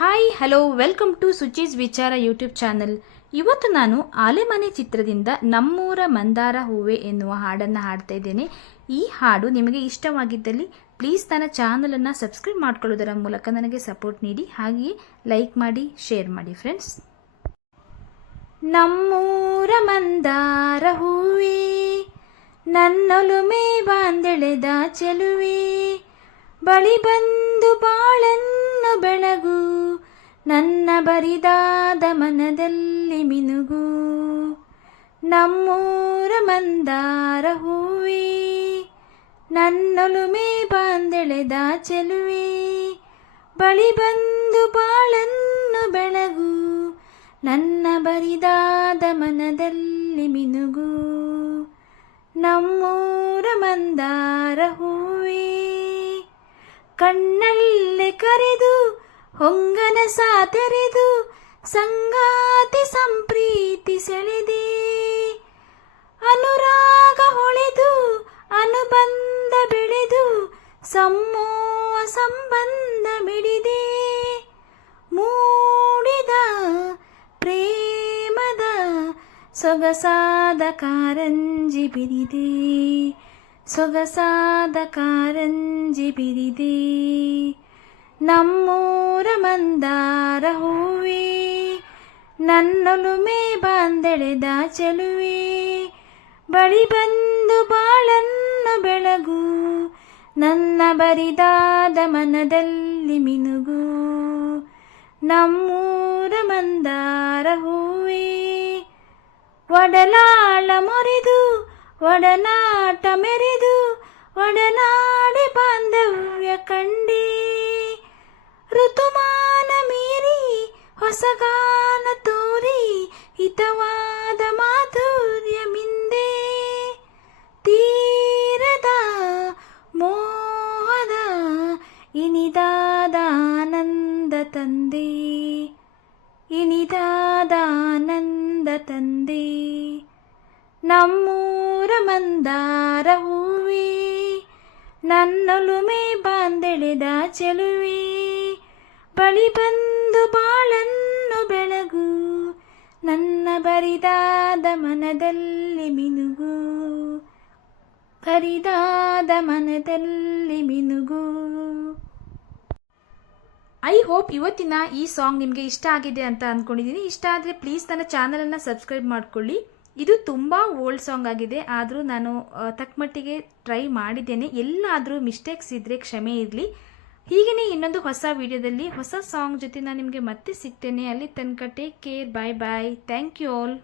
Hi hello welcome to Suchi's Vichara YouTube channel ಇವತ್ತು ನಾನು ಆಲೆಮನೆ ಚಿತ್ರದಿಂದ ನಮ್ಮೂರ ಮಂದಾರ ಹೂವೆ ಎನ್ನುವ ಹಾಡನ್ನು ಹಾಡ್ತಾ ಇದ್ದೇನೆ. ಈ ಹಾಡು ನಿಮಗೆ ಇಷ್ಟವಾಗಿದ್ದಲ್ಲಿ ಪ್ಲೀಸ್ ನನ್ನ ಚಾನಲನ್ನು ಸಬ್ಸ್ಕ್ರೈಬ್ ಮಾಡ್ಕೊಳ್ಳೋದರ ಮೂಲಕ ನನಗೆ ಸಪೋರ್ಟ್ ನೀಡಿ. ಹಾಗೆಯೇ ಲೈಕ್ ಮಾಡಿ ಶೇರ್ ಮಾಡಿ ಫ್ರೆಂಡ್ಸ್ ನಮ್ಮೂರ ಮಂದಾರ ಹೂವೆ, ನನ್ನೊಲುಮೆ ಬಾಂದೆಳೆದ ಚೆಲುವೆ, ಬಳಿ ಬಂದು ಬಾಳನ್ನು ಬೆಳಗು ಬರಿದಾದ ಮನದಲ್ಲಿ ಮಿನುಗು, ನಮ್ಮೂರ ಮಂದಾರ ಹೂವೇ ನನ್ನೊಲುಮೆ ಬಾಂದೆಳೆದ ಚೆಲುವೆ, ಬಳಿ ಬಂದು ಬಾಳನ್ನು ಬೆಳಗು, ನನ್ನ ಬರಿದಾದ ಮನದಲ್ಲಿ ಮಿನುಗು, ನಮ್ಮೂರ ಮಂದಾರ ಹೂವೇ. ಕಣ್ಣಲ್ಲೇ ಕರೆದು ಹೊಂಗನ ಸಾತೆರೆದು ಸಂಗಾತಿ ಸಂಪ್ರೀತಿ ಸೆಳೆದೆ. ಅನುರಾಗ ಹೊಳೆದು ಅನುಬಂಧ ಬೆಳೆದು ಸಮ್ಮೋಹ ಸಂಬಂಧ ಮಿಡಿದೆ. ಮೂಡಿದ ಪ್ರೇಮದ ಸೊಗಸಾದ ಕಾರಂಜಿ ಬಿರಿದೆ. ಸೊಗಸಾದ ಕಾರಂಜಿ ಬಿರಿದೆ. ನಮ್ಮೂರ ಮಂದಾರ ಹೂವಿ ನನ್ನೊಲುಮೆ ಬಾಂದೆಳೆದ ಚೆಲುವೆ. ಬಳಿ ಬಂದು ಬಾಳನ್ನು ಬೆಳಗು, ನನ್ನ ಬರಿದಾದ ಮನದಲ್ಲಿ ಮಿನುಗು. ನಮ್ಮೂರ ಮಂದಾರ ಹೂವಿ, ಒಡಲಾಳ ಮೊರೆದು, ಒಡನಾಟ ಮೆರೆದು, ಒಡನಾಡಿ ಬಾಂಧವ್ಯ ಕಂಡೇ. ಹೊಸಗಾನ ತೋರಿ ಹಿತವಾದ ಮಾಧುರ್ಯ ಮಿಂದೆ ತೀರದ ಮೋಹದ ಇನಿದಾದ ಆನಂದ ತಂದೆ ಇನಿದಾದ ಆನಂದ ತಂದೆ ನಮ್ಮೂರ ಮಂದಾರ ಹೂವೇ ನನ್ನೊಲುಮೆ ಬಾಂದೆಳೆದ ಚೆಲುವೆ ಬಳಿ ಬಂದು ಬಾಳನ್ನು ಬೆಳಗು, ನನ್ನ ಬರಿದಾದ ಮನದಲ್ಲಿ ಮಿನುಗು. ಬರಿದಾದ ಮನದಲ್ಲಿ ಮಿನುಗು. ಐ ಹೋಪ್ ಇವತ್ತಿನ ಈ ಸಾಂಗ್ ನಿಮಗೆ ಇಷ್ಟ ಆಗಿದೆ ಅಂತ ಅಂದ್ಕೊಂಡಿದ್ದೀನಿ ಇಷ್ಟ ಆದರೆ ಪ್ಲೀಸ್ ನನ್ನ ಚಾನಲನ್ನು ಸಬ್ಸ್ಕ್ರೈಬ್ ಮಾಡ್ಕೊಳ್ಳಿ. ಇದು ತುಂಬ ಓಲ್ಡ್ ಸಾಂಗ್ ಆಗಿದೆ. ಆದರೂ ನಾನು ತಕ್ಕಮಟ್ಟಿಗೆ ಟ್ರೈ ಮಾಡಿದ್ದೇನೆ. ಎಲ್ಲಾದರೂ ಮಿಸ್ಟೇಕ್ಸ್ ಇದ್ದರೆ ಕ್ಷಮೆ ಇರಲಿ. ಹೀಗೆಯೇ ಇನ್ನೊಂದು ಹೊಸ ವಿಡಿಯೋದಲ್ಲಿ ಹೊಸ ಸಾಂಗ್ ಜೊತೆ ನಾನು ನಿಮಗೆ ಮತ್ತೆ ಸಿಗ್ತೇನೆ. ಅಲ್ಲಿ ತನಕ take care bye bye thank you all